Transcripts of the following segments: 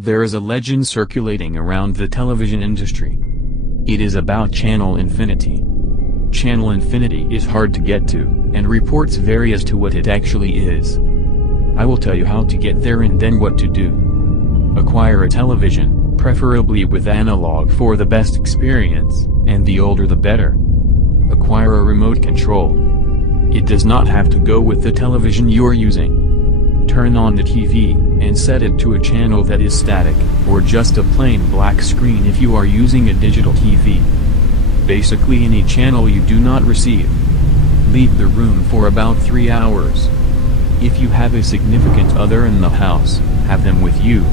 There is a legend circulating around the television industry. It is about Channel Infinity. Channel Infinity is hard to get to, and reports vary as to what it actually is. I will tell you how to get there and then what to do. Acquire a television, preferably with analog for the best experience, and the older the better. Acquire a remote control. It does not have to go with the television you're using. Turn on the TV, and set it to a channel that is static, or just a plain black screen if you are using a digital TV. Basically any channel you do not receive. Leave the room for about 3 hours. If you have a significant other in the house, have them with you.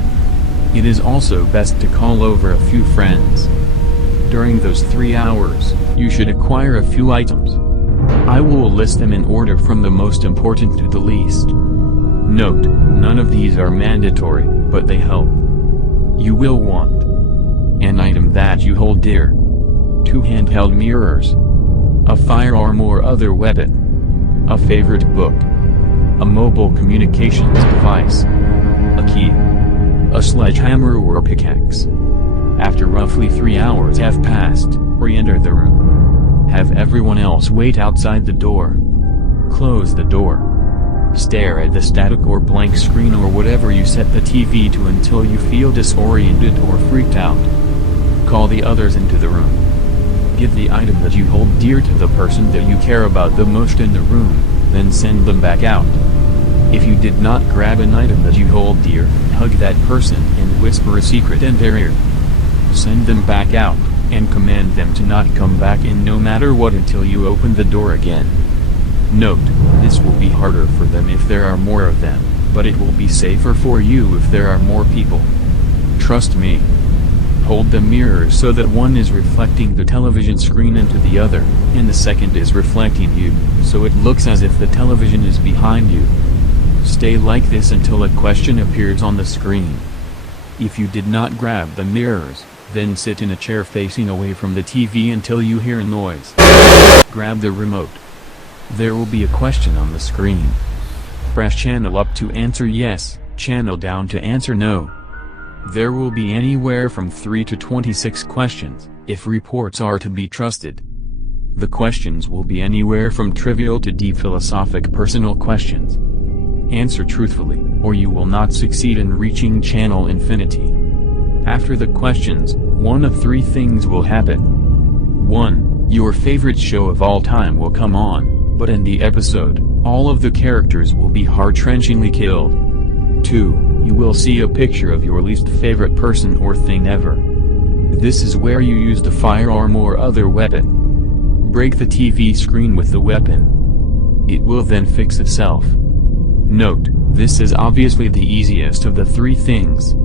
It is also best to call over a few friends. During those 3 hours, you should acquire a few items. I will list them in order from the most important to the least. Note, none of these are mandatory, but they help. You will want an item that you hold dear, 2 handheld mirrors, a firearm or other weapon, a favorite book, a mobile communications device, a key, a sledgehammer or a pickaxe. After roughly 3 hours have passed, re-enter the room. Have everyone else wait outside the door. Close the door. Stare at the static or blank screen or whatever you set the TV to until you feel disoriented or freaked out. Call the others into the room. Give the item that you hold dear to the person that you care about the most in the room, then send them back out. If you did not grab an item that you hold dear, hug that person and whisper a secret in their ear. Send them back out, and command them to not come back in no matter what until you open the door again. Note, this will be harder for them if there are more of them, but it will be safer for you if there are more people. Trust me. Hold the mirrors so that one is reflecting the television screen into the other, and the second is reflecting you, so it looks as if the television is behind you. Stay like this until a question appears on the screen. If you did not grab the mirrors, then sit in a chair facing away from the TV until you hear a noise. Grab the remote. There will be a question on the screen. Press channel up to answer yes, channel down to answer no. There will be anywhere from 3 to 26 questions, if reports are to be trusted. The questions will be anywhere from trivial to deep philosophic personal questions. Answer truthfully, or you will not succeed in reaching Channel Infinity. After the questions, one of 3 things will happen. 1. Your favorite show of all time will come on. But in the episode, all of the characters will be heart-wrenchingly killed. 2. You will see a picture of your least favorite person or thing ever. This is where you use the firearm or other weapon. Break the TV screen with the weapon. It will then fix itself. Note, this is obviously the easiest of the 3 things.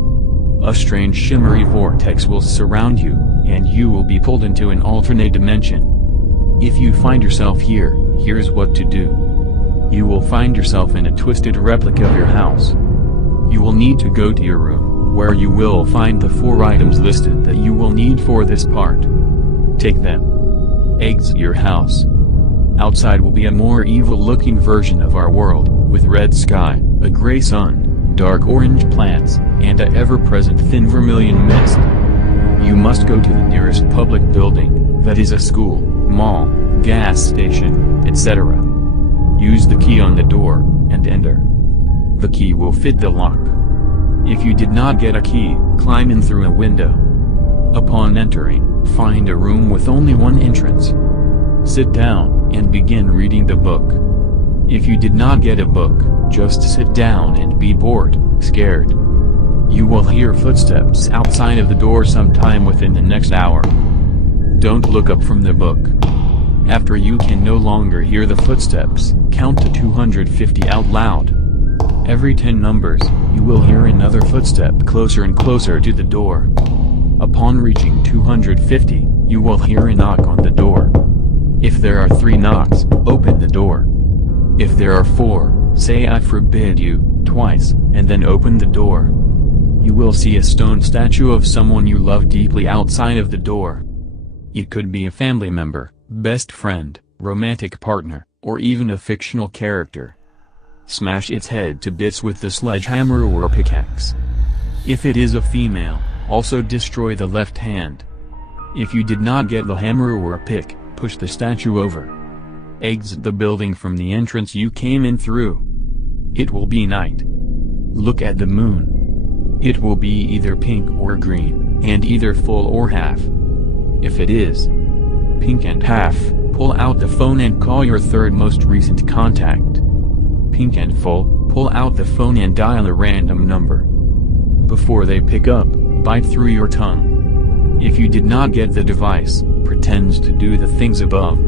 A strange shimmery vortex will surround you, and you will be pulled into an alternate dimension. If you find yourself here, here's what to do. You will find yourself in a twisted replica of your house. You will need to go to your room, where you will find the 4 items listed that you will need for this part. Take them. Exit your house. Outside will be a more evil-looking version of our world, with red sky, a gray sun, dark orange plants, and a ever-present thin vermilion mist. You must go to the nearest public building, that is a school, mall, gas station, etc. Use the key on the door, and enter. The key will fit the lock. If you did not get a key, climb in through a window. Upon entering, find a room with only one entrance. Sit down, and begin reading the book. If you did not get a book, just sit down and be bored, scared. You will hear footsteps outside of the door sometime within the next hour. Don't look up from the book. After you can no longer hear the footsteps, count to 250 out loud. Every 10 numbers, you will hear another footstep closer and closer to the door. Upon reaching 250, you will hear a knock on the door. If there are 3 knocks, open the door. If there are 4, say "I forbid you," twice, and then open the door. You will see a stone statue of someone you love deeply outside of the door. It could be a family member, best friend, romantic partner, or even a fictional character. Smash its head to bits with the sledgehammer or pickaxe. If it is a female, also destroy the left hand. If you did not get the hammer or a pick, push the statue over. Exit the building from the entrance you came in through. It will be night. Look at the moon. It will be either pink or green, and either full or half. If it is pink and half, pull out the phone and call your third most recent contact. Pink and full, pull out the phone and dial a random number. Before they pick up, bite through your tongue. If you did not get the device, pretend to do the things above.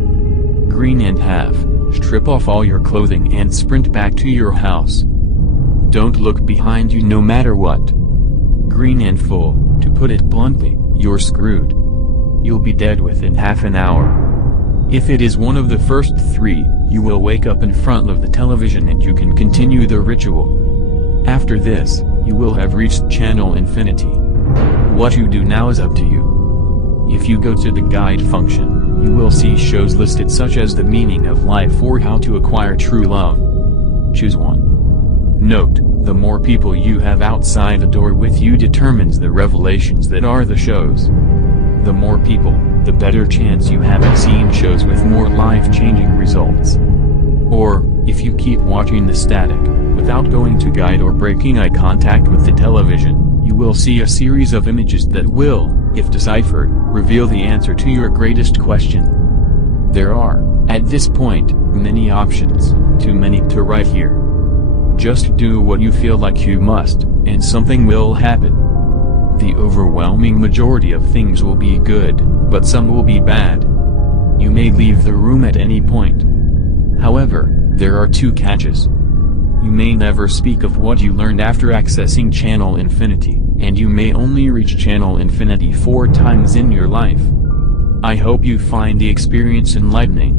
Green and half, strip off all your clothing and sprint back to your house. Don't look behind you no matter what. Green and full, to put it bluntly, you're screwed. You'll be dead within half an hour. If it is one of the first three, you will wake up in front of the television and you can continue the ritual. After this, you will have reached channel infinity. What you do now is up to you. If you go to the guide function, you will see shows listed such as The Meaning of Life or How to Acquire True Love. Choose one. Note, the more people you have outside the door with you determines the revelations that are the shows. The more people, the better chance you have at seeing shows with more life-changing results. Or, if you keep watching the static, without going to guide or breaking eye contact with the television, you will see a series of images that will, if deciphered, reveal the answer to your greatest question. There are, at this point, many options, too many to write here. Just do what you feel like you must, and something will happen. The overwhelming majority of things will be good, but some will be bad. You may leave the room at any point. However, there are two catches. You may never speak of what you learned after accessing channel infinity, and you may only reach channel infinity 4 times in your life. I hope you find the experience enlightening.